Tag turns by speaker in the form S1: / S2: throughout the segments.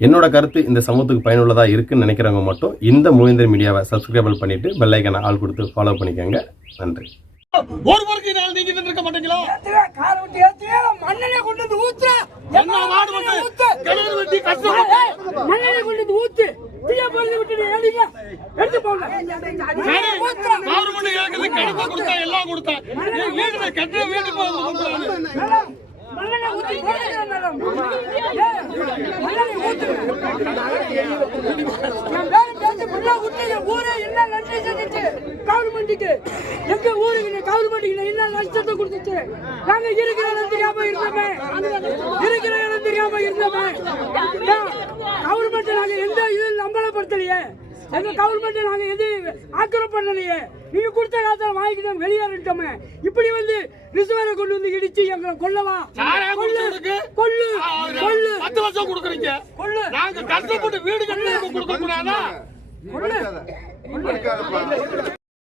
S1: என்னோட கருத்து இந்த சமூகத்துக்கு பயனுள்ளதாக இருக்குன்னு நினைக்கிறவங்க மட்டும் இந்த மூவேந்தர் மீடியாவை சப்ஸ்கிரைபிள் பண்ணிட்டு பெல் ஐக்கனை ஆள் கொடுத்து ஃபாலோ பண்ணிக்கோங்க நன்றி
S2: ஒரு முறைக்கு நாள் நீங்க நின்றுக்க மாட்டீங்களா
S3: விட்டு மண்ணெண்ணெய் கொண்டு வந்து ஊத்துறா.
S2: என்ன வாடு வந்து
S3: ஊத்து.
S2: கிணறு வெட்டி
S3: ஏய், மண்ணெண்ணெய் கொண்டு வந்து ஊத்து. தீய பொருளை விட்டுட்டு ஏடிங்க. எடுத்து போங்க. ஊத்துறா.
S2: கவர்மெண்ட் கேக்குது கணக்கு கொடுத்தா எல்லாம் கொடுத்தா நீ வீட்டுல கட்டுற வீட்டுக்கு வந்து கொடுக்குறாங்க.
S3: மேடம், மண்ணெண்ணெய் ஊத்தி போடுங்க, மேடம். ஏய், மண்ணெண்ணெய் ஊத்து. என் பேரை பேசி புள்ள விட்டு என் ஊரே என்ன நன்றி செஞ்சுச்சு கவர்மெண்ட்டுக்கு. எங்க ஊருக்கு கவர்மெண்ட்டுக்கு என்ன நஷ்டத்தை கொடுத்துச்சு. நாங்க இருக்கிற இடம் தெரியாம இருந்தோமே? இருக்கிற இடம் தெரியாம இருந்தோமே? கவர்மெண்ட் நாங்க எந்த இது நம்பலப்படுத்தலையே எங்க கவர்மெண்ட் நாங்க எது ஆக்கிரம் பண்ணலையே? நீங்க கொடுத்த காலத்துல வாங்கிட்டு வெளியேறிட்டோமே இப்படி வந்து ரிசுவரை கொண்டு வந்து இடிச்சு எங்களை கொல்லவா?
S2: கொடுத்ததுக்கு?
S3: கொல்லு கொல்லு
S2: பத்து லட்சம் கொடுக்குறீங்க.
S3: கொல்லு.
S2: நாங்க கஷ்டப்பட்டு வீடு கட்டுறதுக்கு கொடுக்க கூடாதா? மாற்று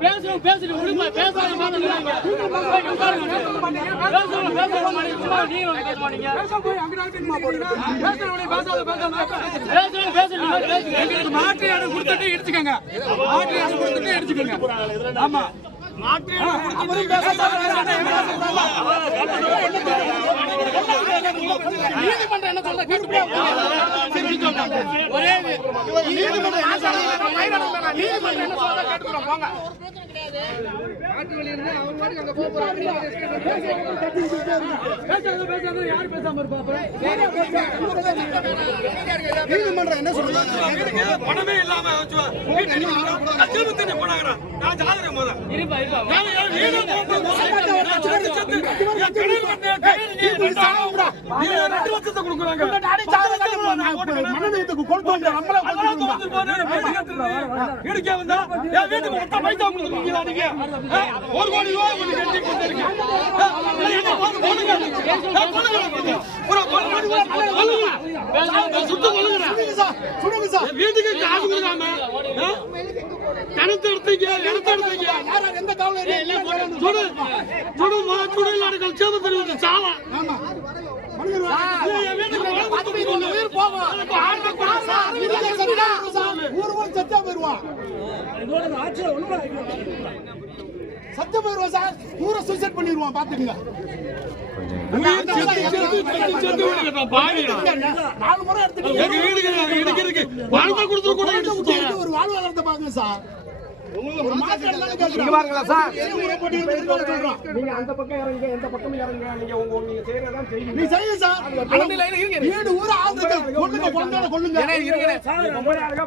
S2: பேசுறோம் பேசிட்டு விடுங்க பேசாத பேச மாட்டீங்க மாற்று இடம் கொடுத்துட்டு இடிச்சுக்கோங்க மாற்று இடம் கொடுத்துட்டு இடிச்சுக்கோங்க ஆமா. மாற்று இடம் கொடுத்துட்டு நீதிமன்றம் என்ன சொல்ல கேட்டு ஒரே நீதிமன்றம் நீதிமன்றம் என்ன சொல்ல கேட்டுக்கிறோம் போங்க பேசாத பேசாத யாரு பேசாம இருப்பா
S4: நீதிமன்றம் என்ன சொல்லுது
S2: பணமே இல்லாம வச்சு வீட்டு அடிக்கிறான். திரும்ப திரும்ப போனாங்கடா. நான் ஜாதகம் போதா. நான் என் வீடு போகும்போது நான் செத்து செத்து என் கிணறு வெட்டின கயிறு நீ ரெண்டு ஆகும்டா. நீ ரெண்டு லட்சத்தை கொடுக்குறாங்க.
S4: மனநீதத்துக்கு கொண்டு வந்து நம்மள
S2: அதெல்லாம் தோத்து போது வீட்டு கட்டுறது. இடிக்க வந்தா என் வீட்டுக்கு மொத்த பைசா உங்களுக்கு ஆ? ஒரு கோடி ரூபாய் உங்களுக்கு கட்டி கொடுத்துருக்கேன். ஆ? அது என்ன போது போடுங்க. ஆ, போடுங்க போடுங்க. ஒரு ஒரு கோடி ரூபாய் கொல்லுங்க. சுட்டு கொல்லுங்க.
S4: சொல்லுங்க சார்
S2: என் வீட்டுக்கு காசு கொடுக்காம? கணத்து எடுத்தீங்க இடத்த எடுத்தீங்க
S4: எந்த காவலர்
S2: சுடு சுடு மொத சுடு இல்லாடுகள் சேம தெரிவித்து சாவா
S4: உயிர் போகும் ஊர் ஊர் சத்தா போயிருவான் சத்த போயிருவான் சார் ஊரை சூசைட் பண்ணிடுவான் பாத்துக்கங்க நாலு முறை எடுத்துட்டு ஒரு வாழ்வாதாரத்தை பாருங்க சார்
S5: இங்க பாருங்களா சார்.
S4: போட்டு சொல்றோம்
S5: நீங்க அந்த பக்கம் இறங்குங்க எந்த பக்கமும் இறங்குங்க நீங்க உங்க நீங்க செய்யறதா செய்யுங்க.
S4: நீ செய்யுங்க சார். வீடு ஊரா ஆளுங்க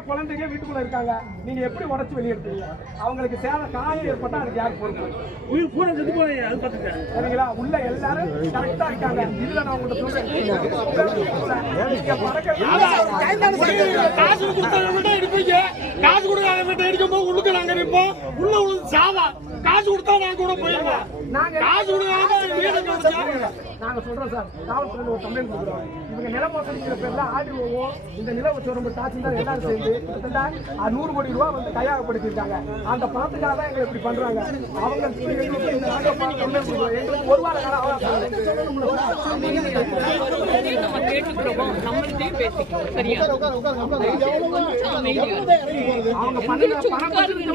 S5: குழந்தைங்க வீட்டுக்குள்ள இருக்காங்க. நீங்க எப்படி உடச்சு வெளியே எடுத்தீங்க அவங்களுக்கு சேவை காயம் ஏற்பட்டா அதுக்கு யார் பொறுப்பு? உயிர் பூரா செத்து அது சரிங்களா? உள்ள எல்லாரும் கரெக்டா இருக்காங்க. இதுல நான் உங்கள்ட்ட சொல்றேன். நீங்க பறக்க
S2: காசு கொடுத்தவங்க இடிப்பீங்க. காசு கொடுக்காத வீட்டை இடிக்கும்போது உள்ளுக்கு நாங்க நிற்போம் உள்ள உள்ள சாவா. காசு கொடுத்தா நாங்க கூட போயிடுவோம்
S5: நாங்க
S2: காசு கொடுக்காம
S5: நாங்க சொல்றோம் சார். காவல்துறையில ஒரு கம்ப்ளைண்ட் கொடுக்குறோம். இவங்க நில மோசடிக்கிற பேர்ல ஆர்டிஓ இந்த நில வச்சு தாசில்தார் எல்லாரும் சேர்ந்து கிட்டத்தட்ட நூறு கோடி ரூபாய் வந்து கையாகப்படுத்திருக்காங்க அந்த பணத்துக்காக தான் எங்களை இப்படி பண்றாங்க. அவங்க எங்களுக்கு நாங்க ஒரு வார காலம் அவங்க பண்ணுற பணம்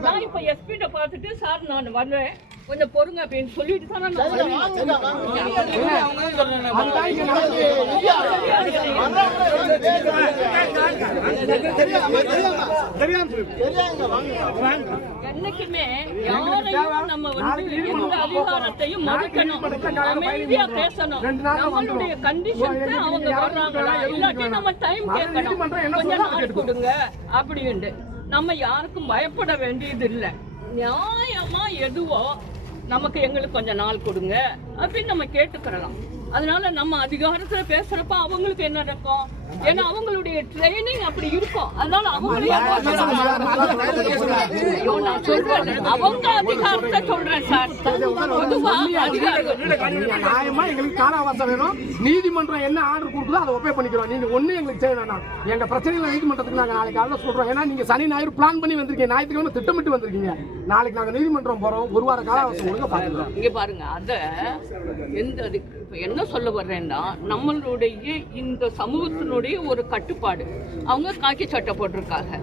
S6: நான் இப்ப எஸ்பி பார்த்துட்டு சார் நான் வர்றேன் கொஞ்சம் பொறுங்க அப்படின்னு சொல்லிட்டு தான் நான் வந்தேன்.
S5: அதுதான் இங்க நடக்குது.
S6: என்னைக்குமே யாரையும் நம்ம வந்து எந்த அதிகாரத்தையும் மறுக்கணும் அமைதியா பேசணும். நம்மளுடைய கண்டிஷனுக்கு அவங்க வர்றாங்களா? இல்லாட்டி நம்ம டைம் கேட்கணும். கொஞ்சம் நாள் கொடுங்க அப்படின்ட்டு. நம்ம யாருக்கும் பயப்பட வேண்டியது இல்லை நியாயமா எதுவோ நமக்கு எங்களுக்கு கொஞ்சம் நாள் கொடுங்க அப்படின்னு நம்ம கேட்டுக்கிறலாம். அதனால நம்ம அதிகாரத்துல பேசுறப்ப அவங்களுக்கு என்ன இருக்கும் ஏன்னா அவங்களுடைய ட்ரைனிங் அப்படி இருக்கும். அதனால அவங்களே ஐயோ, நான் சொல்றேன். அவங்க அதிகாரத்தை சொல்றேன் சார். பொதுவா
S5: நியாயமா எங்களுக்கு கால அவகாசம் வேணும். நீதிமன்றம் என்ன ஆர்டர் கொடுக்குதோ அதை ஒப்பே பண்ணிக்கிறோம். நீங்க ஒண்ணு எங்களுக்கு செய்ய வேணாம். எங்க பிரச்சனைகளை நீதிமன்றத்துக்கு நாங்க நாளைக்கு காலையில சொல்றோம். ஏன்னா நீங்க சனி ஞாயிறு பிளான் பண்ணி வந்திருக்கீங்க. ஞாயிற்றுக்கிழமை திட்டமிட்டு வந்திருக்கீங்க. நாளைக்கு நாங்க நீதிமன்றம் போறோம். ஒரு வார கால அவகாசம் கொடுங்க பாத்துக்கிறோம்
S6: இங்க பாருங்க அத எந்த என்ன சொல்ல வர்றேன்னா நம்மளுடைய இந்த சமூகத்தினுடைய ஒரு கட்டுப்பாடு. அவங்க காக்கி சட்டை போட்டிருக்காங்க.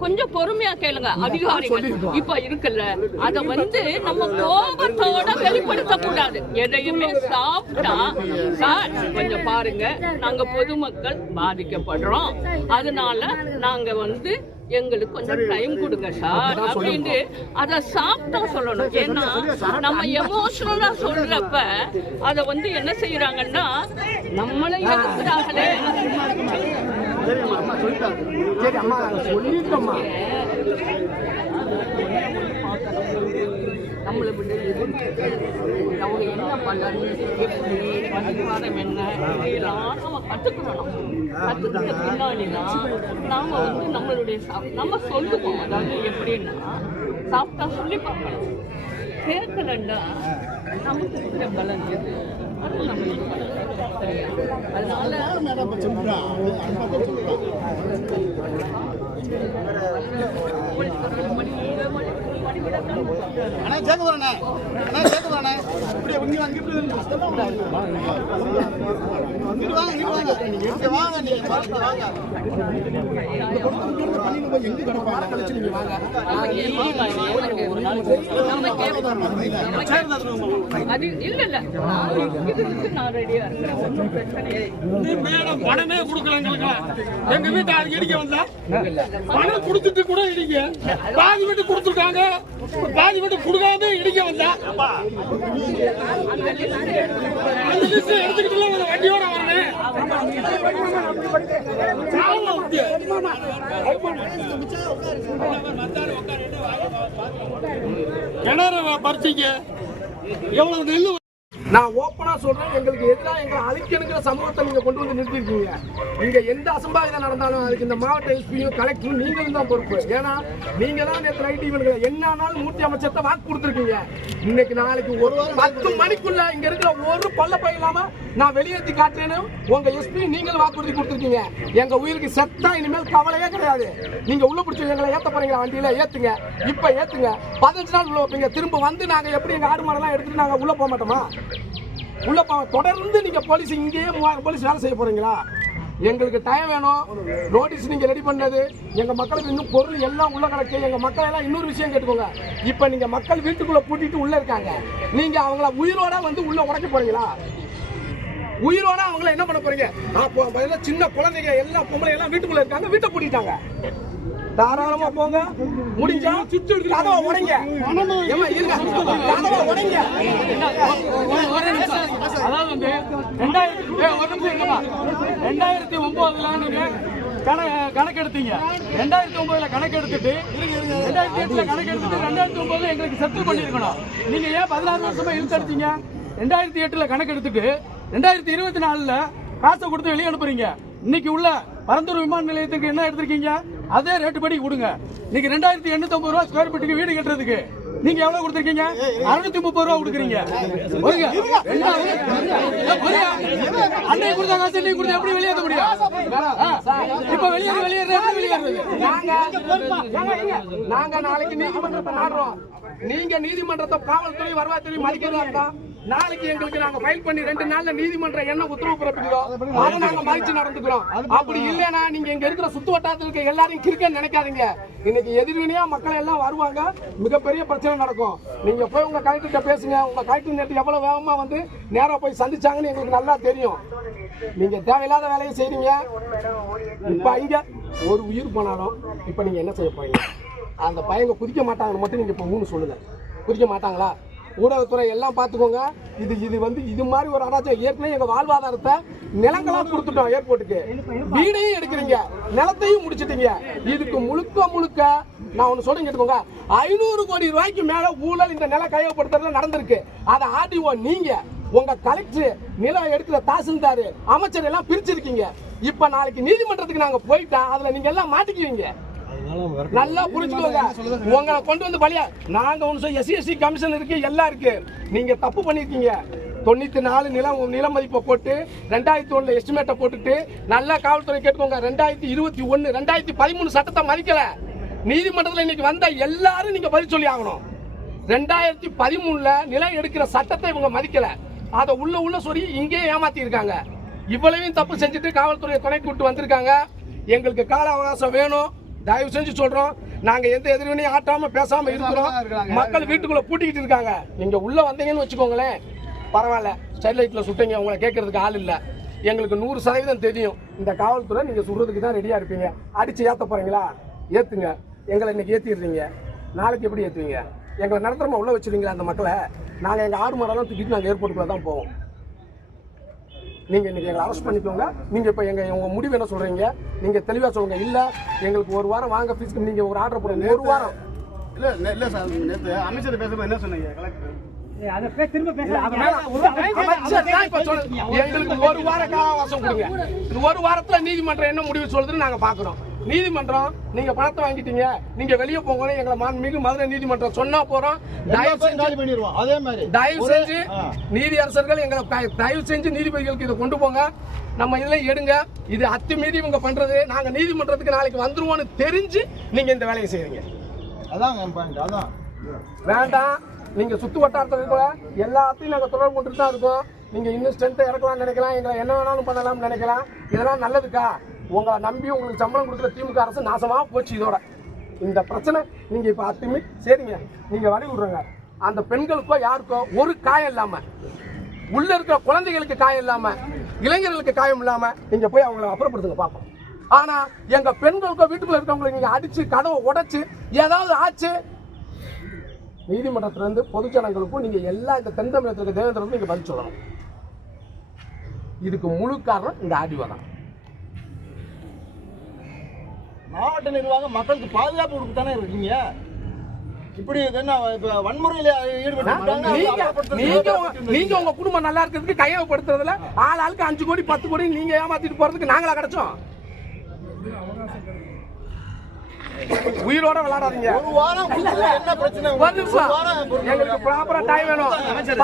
S6: கொஞ்சம் பொறுமையா கேளுங்க அதிகாரிகள். இப்ப இருக்குல்ல அத வந்து நம்ம கோபத்தோட வெளிப்படுத்த கூடாது எதையுமே சாப்பிட்டா சார் கொஞ்சம் பாருங்க நாங்க பொதுமக்கள் பாதிக்கப்படுறோம். அதனால நாங்க வந்து எங்களுக்கு கொஞ்சம் டைம் கொடுங்க சார் அப்படின்ட்டு அத சாப்பிட்டா சொல்லணும். ஏன்னா நம்ம எமோஷனலா சொல்றப்ப அத வந்து என்ன செய்யறாங்கன்னா நம்மளை எதிர்க்கிறாங்களே.
S5: சரி அம்மா சொல்லிட்டோம்மா.
S6: நம்மளை விட அவங்க என்ன பண்ணணும் எப்படி அதிகாரம் என்ன இதெல்லாம் நம்ம கற்றுக்கணும் கத்துக்கிட்ட பின்னாடி தான் நாம வந்து நம்மளுடைய சாப்- நம்ம சொல்லுவோம். அதாவது எப்படின்னா சாப்பிட்டா சொல்லி பார்க்கணும் கேட்கலண்டா நமக்கு இருக்கிற பலன் எது? அது சரியா அதனால
S4: அண்ணா சேர்க்க வரண்ணே அண்ணா சேர்க்க வரண்ணே இப்படி இங்க இப்படி இங்கிட்டு வாங்க இங்கிட்டு வாங்க. இங்க வாங்க நீங்க வாங்க வாங்க.
S6: இல்ல இல்ல நான் ரெடியா
S2: நீ மேடம் பணமே கொடுக்கல எங்களுக்கு. எங்க வீட்டு ஆளுக்கு இடிக்க வந்தா? பணம் கொடுத்துட்டு கூட இடிக்க. பாதி வீட்டு கொடுத்துருக்காங்க பாதி வீட்டு கொடுக்காம இடிக்க வந்தா. அந்த லிஸ்ட் எடுத்துக்கிட்டு ஒரு வண்டியோட வரணும் கிணறு பறிச்சிங்க. எவ்வளவு நெல்லு
S5: நான் ஓப்பனாக சொல்கிறேன் எங்களுக்கு எதிராக எங்களை அழிக்கணுங்கிற சமூகத்தை நீங்கள் கொண்டு வந்து நிறுத்திருக்கீங்க. நீங்கள் எந்த அசம்பாவிதம் நடந்தாலும் அதுக்கு இந்த மாவட்ட எஸ்பியும் கலெக்டரும் நீங்களும் தான் பொறுப்பு. ஏன்னா நீங்கள் தான் நேற்று நைட்டு இவனுக்கு என்ன மூர்த்தி அமைச்சர்ட்ட வாக்கு கொடுத்துருக்கீங்க. இன்னைக்கு நாளைக்கு ஒரு பத்து மணிக்குள்ள இங்கே இருக்கிற ஒரு பல்ல பை இல்லாமல் நான் வெளியேற்றி காட்டுறேன்னு உங்கள் எஸ்பி நீங்கள் வாக்குறுதி கொடுத்துருக்கீங்க. எங்கள் உயிருக்கு செத்தா இனிமேல் கவலையே கிடையாது. நீங்கள் உள்ள பிடிச்சி எங்களை ஏற்ற போறீங்களா? வண்டியில் ஏற்றுங்க இப்போ ஏற்றுங்க பதினஞ்சு நாள் உள்ள வைப்பீங்க. திரும்ப வந்து நாங்கள் எப்படி எங்கள் ஆடு மாடெல்லாம் எடுத்துகிட்டு நாங்கள் உள்ளே போக மாட்டோமா? உள்ள தொடர்ந்து நீங்க போலீஸ் இங்கேயே மூவாயிரம் போலீஸ் வேலை செய்ய போறீங்களா? எங்களுக்கு டைம் வேணும். நோட்டீஸ் நீங்க ரெடி பண்ணது. எங்க மக்களுக்கு இன்னும் பொருள் எல்லாம் உள்ள கிடக்கு. எங்க மக்கள் எல்லாம் இன்னொரு விஷயம் கேட்டுக்கோங்க. இப்ப நீங்க மக்கள் வீட்டுக்குள்ள பூட்டிட்டு உள்ள இருக்காங்க. நீங்க அவங்கள உயிரோட வந்து உள்ள உடைக்க போறீங்களா? உயிரோட அவங்கள என்ன பண்ண போறீங்க? அப்போ சின்ன குழந்தைங்க எல்லாம் பொம்பளை எல்லாம் வீட்டுக்குள்ள இருக்காங்க. வீட்டை பூட்டிட்டாங்க. தாராளமா போங்க. முடிஞ்சா கதவை உடைங்க. கதவை உடைங்க.
S2: அதாவது வந்து ரெண்டாயிரத்தி ஏய், ஒரு நிமிஷம் இருங்கம்மா. ரெண்டாயிரத்தி ஒன்பதுல நீங்க கண- கணக்கெடுத்தீங்க. ரெண்டாயிரத்தி ஒன்பதுல கணக்கெடுத்துட்டு ரெண்டாயிரத்தி எட்டுல கணக்கெடுத்துட்டு ரெண்டாயிரத்தி ஒன்பதுல எங்களுக்கு செட்டில் பண்ணிருக்கணும். நீங்க ஏன் பதினாறு வருஷமா இழுத்தடிச்சீங்க ரெண்டாயிரத்தி எட்டுல கணக்கெடுத்துட்டு ரெண்டாயிரத்தி இருபத்தி நாலுல காசை கொடுத்து வெளியே அனுப்புறீங்க. இன்னைக்கு உள்ள பரந்தூர் விமான நிலையத்துக்கு என்ன எடுத்திருக்கீங்க? அதே ரேட்டு படி கொடுங்க. நீங்க ரெண்டாயிரத்தி எண்ணூத்தி ரூபா ஸ்கொயர் ஃபீட்டுக்கு வீடு கட்டுறதுக்கு நீங்க எவ்வளவு கொடுத்துருக்கீங்க? அறுநூத்தி முப்பது ரூபா கொடுக்குறீங்க. அன்னைக்கு கொடுத்த காசு இன்னைக்கு கொடுத்தா எப்படி வெளியேற முடியும்? இப்ப வெளியேற வெளியேற வெளியேறது
S5: நாங்க நாங்க நாளைக்கு நீதிமன்றத்தை நாடுறோம். நீங்க நீதிமன்றத்தை காவல்துறை வருவாய்த்துறை மதிக்கிறதா இருந்தா. நாளைக்கு எங்களுக்கு நாங்க ஃபைல் பண்ணி ரெண்டு நாள்ல நீதிமன்றம் என்ன உத்தரவு பிறப்பிக்கிறோம் அதை நாங்க மதிச்சு நடந்துக்கிறோம். அப்படி இல்லைன்னா நீங்க இங்க இருக்கிற சுத்து வட்டாரத்தில் இருக்க எல்லாரையும் கிறுக்கன்னு நினைக்காதீங்க. இன்னைக்கு எதிர்வினையா மக்கள் எல்லாம் வருவாங்க. மிகப்பெரிய பிரச்சனை நடக்கும். நீங்க போய் உங்க கலெக்டர்கிட்ட பேசுங்க. உங்க கலெக்டர் நேற்று எவ்வளவு வேகமா வந்து நேரா போய் சந்திச்சாங்கன்னு எங்களுக்கு நல்லா தெரியும். நீங்க தேவையில்லாத வேலையை செய்றீங்க. இப்ப இங்க ஒரு உயிர் போனாலும் இப்ப நீங்க என்ன செய்ய போறீங்க? அந்த பையங்க குதிக்க மாட்டாங்கன்னு மட்டும் நீங்க இப்ப மூணு சொல்லுங்க. குதிக்க மாட்டாங்களா? ஊடகத்துறை எல்லாம் பார்த்துக்கோங்க. இது இது வந்து இது மாதிரி ஒரு அராஜகம். ஏற்கனவே எங்க வாழ்வாதாரத்தை நிலங்களா கொடுத்துட்டோம் ஏர்போர்ட்டுக்கு வீடையும் எடுக்கிறீங்க. நிலத்தையும் முடிச்சிட்டீங்க. இதுக்கு முழுக்க முழுக்க நான் ஒன்று சொல்றேன் கேட்டுக்கோங்க. ஐநூறு கோடி ரூபாய்க்கு மேல ஊழல் இந்த நில கையகப்படுத்துறதுல நடந்திருக்கு. அதை ஆர்டிஓ நீங்க உங்க கலெக்டர் நிலம் எடுக்கிற தாசில்தார் அமைச்சர் எல்லாம் பிரிச்சிருக்கீங்க. இப்ப நாளைக்கு நீதிமன்றத்துக்கு நாங்க போயிட்டா அதுல நீங்க எல்லாம் மாட்டிக்குவீங்க. நல்லா புரிஞ்சுக்கோங்க. உங்களை கொண்டு வந்து பலியா. நாங்க ஒன்று எஸ்சி எஸ்சி கமிஷன் இருக்கு எல்லாம் இருக்கு. நீங்க தப்பு பண்ணிருக்கீங்க. தொண்ணூத்தி நாலு நிலம் நில மதிப்பை போட்டு ரெண்டாயிரத்தி ஒண்ணுல எஸ்டிமேட்டை போட்டுட்டு நல்லா காவல்துறை கேட்டுக்கோங்க. ரெண்டாயிரத்தி இருபத்தி ஒன்னு ரெண்டாயிரத்தி பதிமூணு சட்டத்தை மதிக்கல. நீதிமன்றத்தில் இன்னைக்கு வந்த எல்லாரும் நீங்க பதில் சொல்லி ஆகணும். ரெண்டாயிரத்தி பதிமூணுல நிலம் எடுக்கிற சட்டத்தை இவங்க மதிக்கல. அதை உள்ள உள்ள சொல்லி இங்கேயே ஏமாத்தி இருக்காங்க இவ்வளவையும் தப்பு செஞ்சுட்டு காவல்துறையை துணை கூட்டு வந்திருக்காங்க. எங்களுக்கு கால அவகாசம் வேணும். தயவு செஞ்சு சொல்றோம். நாங்க எந்த எதிர்வினையும் ஆட்டாம பேசாம இருக்கிறோம். மக்கள் வீட்டுக்குள்ள பூட்டிக்கிட்டு இருக்காங்க. நீங்க உள்ள வந்தீங்கன்னு வச்சுக்கோங்களேன். பரவாயில்ல. ஸ்டெர்லைட்ல சுட்டீங்க. உங்களை கேட்கறதுக்கு ஆள் இல்ல. எங்களுக்கு நூறு சதவீதம் தெரியும். இந்த காவல்துறை நீங்க சுடுறதுக்கு தான் ரெடியா இருப்பீங்க. அடிச்சு ஏத்த போறீங்களா? ஏத்துங்க. எங்களை இன்னைக்கு ஏத்திடுறீங்க. நாளைக்கு எப்படி ஏத்துவீங்க? எங்களை நடத்துறமா உள்ள வச்சிருவீங்களா அந்த மக்களை? நாங்க எங்க ஆடு மாடெல்லாம் தூக்கிட்டு நாங்க ஏர்போர்ட்டுக்குள்ள தான் போவோம். நீங்க இன்னைக்கு எங்களை அரெஸ்ட் பண்ணிக்கோங்க. நீங்க இப்ப எங்க உங்க முடிவு என்ன சொல்றீங்க? நீங்க தெளிவா சொல்லுங்க. இல்ல எங்களுக்கு ஒரு வாரம் வாங்க ஃபீஸ்க்கு நீங்க ஒரு ஆர்டர் போடுங்க. ஒரு வாரம்.
S4: இல்ல இல்ல, சார். நேத்து அமைச்சர் பேசும்போது என்ன சொன்னீங்க? கலெக்டர்.
S5: எங்களுக்கு ஒரு வார கால அவகாசம் கொடுங்க. இந்த ஒரு வாரத்துல நீதிமன்றம் என்ன முடிவு சொல்லுதுன்னு நாங்க பாக்குறோம். நீதிமன்றம் நீங்க பணத்தை வாங்கிட்டீங்க. நீங்க வெளியே போங்கன்னு எங்களை மாண்புமிகு மதுரை நீதிமன்றம் சொன்னா போறோம். தயவு செஞ்சு நீதி அரசர்கள் எங்களை தயவு செஞ்சு நீதிபதிகளுக்கு இதை கொண்டு போங்க. நம்ம இதுல எடுங்க. இது அத்துமீறி இவங்க பண்றது. நாங்க நீதிமன்றத்துக்கு நாளைக்கு வந்துருவோம்னு தெரிஞ்சு நீங்க இந்த வேலையை செய்றீங்க.
S4: அதான் அதான்.
S5: வேண்டாம். நீங்க சுத்து வட்டாரத்தில் இருக்கிற எல்லாத்தையும் நாங்க தொடர்பு கொண்டு தான் இருக்கோம். நீங்க இன்னும் ஸ்ட்ரென்த்தை இறக்கலாம்னு நினைக்கலாம். எங்களை என்ன வேணாலும் பண்ணலாம்னு நினைக்கலாம். இதெல்லாம் நல்லதுக்கா? உங்களை நம்பி உங்களுக்கு சம்பளம் கொடுக்குற திமுக அரசு நாசமாக போச்சு இதோட. இந்த பிரச்சனை நீங்கள் இப்போ அத்துமி சரிங்க நீங்கள் வழி விடுறங்க. அந்த பெண்களுக்கோ யாருக்கோ ஒரு காயம் இல்லாமல் உள்ளே இருக்கிற குழந்தைகளுக்கு காயம் இல்லாமல் இளைஞர்களுக்கு காயம் இல்லாமல் நீங்கள் போய் அவங்கள அப்புறப்படுத்துங்க பார்ப்போம். ஆனால் எங்கள் பெண்களுக்கோ வீட்டுக்குள்ள இருக்கவங்களை நீங்கள் அடித்து கதவை உடைச்சு ஏதாவது ஆச்சு? நீதிமன்றத்துல இருந்து பொதுஜனங்களுக்கும் நீங்கள் எல்லா இந்த தென் தமிழகத்துக்கு தேவேந்திரனுக்கும் நீங்கள் பதில் சொல்லணும். இதுக்கு முழு காரணம் இந்த ஆடியோ தான்.
S4: மாவட்ட நிர்வாகம் மக்களுக்கு பாதுகாப்பு கொடுத்து தானே இருக்கீங்க? இப்படி என்ன இப்ப வன்முறையில ஈடுபட்டு
S5: நீங்க நீங்க உங்க- குடும்பம் நல்லா இருக்கிறதுக்கு கையகப்படுத்துறதுல ஆள் ஆளுக்கு அஞ்சு கோடி பத்து கோடி நீங்க ஏமாத்திட்டு போறதுக்கு நாங்களா கிடைச்சோம். உயிரோட விளையாடாதீங்க.
S4: ஒரு வாரம் என்ன பிரச்சனை?
S5: ஒரு? நிமிஷம். எங்களுக்கு ப்ராப்பரா டைம் வேணும்.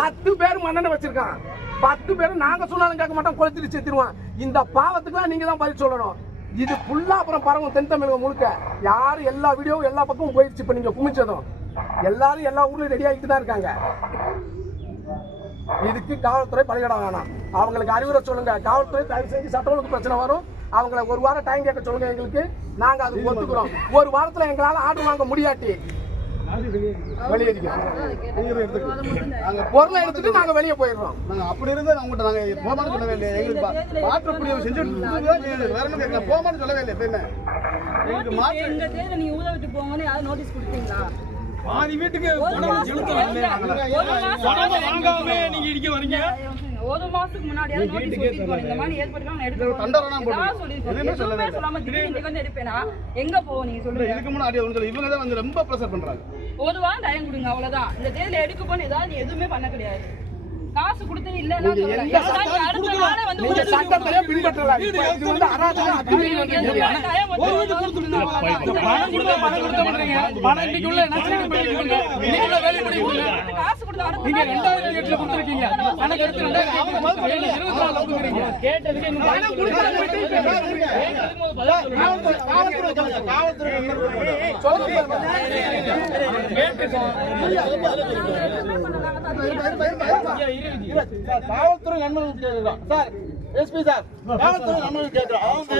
S5: பத்து பேர் மண்ணெண்ணை வச்சிருக்கான். பத்து பேரும் நாங்க சொன்னாலும் கேட்க மாட்டோம் கொளுத்திட்டு செத்துருவான். இந்த பாவத்துக்குலாம் நீங்க தான் பதில் சொல்லணும். இது ஃபுல்லா அப்புறம் பரவும் தென் தமிழகம் முழுக்க. யாரும் எல்லா வீடியோவும் எல்லா பக்கமும் போயிடுச்சு இப்ப நீங்க குமிச்சதும். எல்லாரும் எல்லா ஊர்லயும் ரெடி ஆகிட்டு தான் இருக்காங்க. இதுக்கு காவல்துறை பலிகடம் வேணாம். அவங்களுக்கு அறிவுரை சொல்லுங்க. காவல்துறை தயவு செஞ்சு சட்ட ஒழுங்கு பிரச்சனை வரும். அவங்கள ஒரு வாரம் டைம் கேட்க சொல்லுங்க எங்களுக்கு. நாங்க அது ஒத்துக்கிறோம். ஒரு வாரத்துல எங்களால ஆர்டர் வாங்க முடியாட்டி. வெளியேறிக்கிறோம்
S4: நாங்க
S5: பொருளை எடுத்துட்டு நாங்க வெளியே போயிடுறோம்
S4: நாங்க அப்படி இருந்தா அவங்ககிட்ட நாங்க போமான்னு சொல்லவே இல்லை எங்களுக்கு மாற்று செஞ்சு வேற என்ன கேட்கல போமான்னு சொல்லவே இல்லை எப்பயுமே எங்களுக்கு மாற்று
S7: எங்க தேர்தல நீங்க ஊத விட்டு போங்கன்னு யாரும் நோட்டீஸ் கொடுத்தீங்களா
S2: பாதி வீட்டுக்கு வாங்காம நீங்க இடிக்க வரீங்க
S7: ஒரு மாசத்துக்கு முன்னாடி நோட்டீஸ் இந்த மாதிரி ஏற்பட்டுலாம் எடுத்து சொல்லாம திடீர்னு வந்து எடுப்பேனா? எங்க போவோம் நீங்க சொல்லுங்க.
S4: இதுக்கு முன்னாடி சொல்லி இவங்க தான் வந்து ரொம்ப ப்ரெஷர் பண்றாங்க.
S7: ஒரு வாரம் டைம் கொடுங்க அவ்வளவுதான். இந்த தேர்தல எடுக்க போன ஏதாவது எதுவுமே பண்ண கிடையாது. காசு கொடுத்தது இல்ல நான் சொல்றேன்.
S2: எந்த
S7: ஏன்னா நீங்க அடுத்த நாளே
S2: நீங்க
S7: ஊருக்கு
S2: சட்டத்தையே பின்பற்றல இப்ப இது வந்து அராஜகம் அத்துமீறி பணம் கொடுத்தா பணம் கொடுத்த பண்றீங்க பணம் இன்னைக்குள்ள வேலை நீங்க ரெண்டாயிரத்தி எட்டுல கொடுத்துருக்கீங்க கணக்கு எடுத்து ரெண்டாயிரத்தி எட்டுல கொடுத்துருக்கீங்க இருபத்தி நாலு கொடுக்குறீங்க கேட்டதுக்கு இன்னும் பணம்
S4: காவல்துறை நண்பர்கள் கேட்கிறோம் சார் எஸ்பி சார் காவல்துறை நண்பர்கள் கேட்கிறோம் அவங்க